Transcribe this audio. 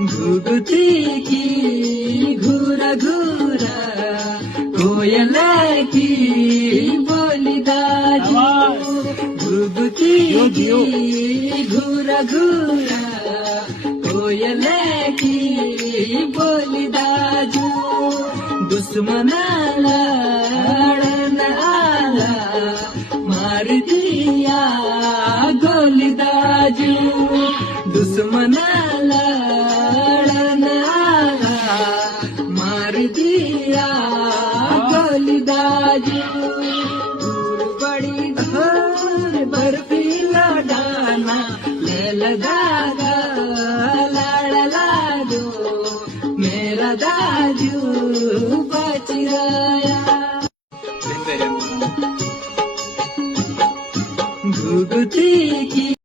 घुघुती की घुरा घुरा कोयल की बोली दाजू घुघुती की घुरा घुरा कोयल की बोली दाजू दुश्मनाला लढण आला मार दिया गोली दाजू दुश्मनाला लढण आला मार दिया गोली दाजू दूर बड़ी धर बर्फीला डाना लैलदार